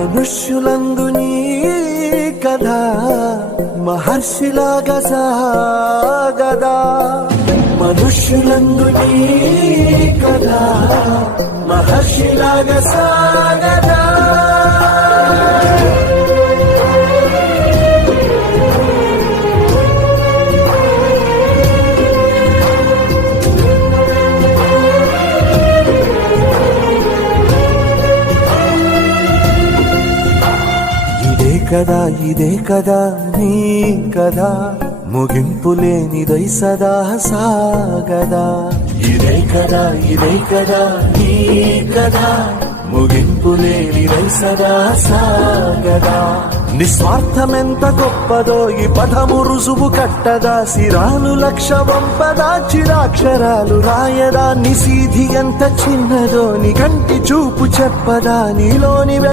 మనుష్యులందు నీ కథ మహర్షిలాగా సాగదా, మనుష్యులందు నీ కథ మహర్షిలాగా సాగదా. ఇదే కదా నీ కదా ముగింపులేనిదై సదా సాగదా. ఇదే కదా నీ కదా ముగింపులేనిదై సదా సాగదా. నిస్వార్థమెంత గొప్పదో ఈ పదము రుజువు కట్టదా, సిరాలు లక్ష వంపదా చిరాక్షరాలు రాయదా. నిసీధి ఎంత చిన్నదో నీ కంటి చూపు చెప్పదా, నీలోని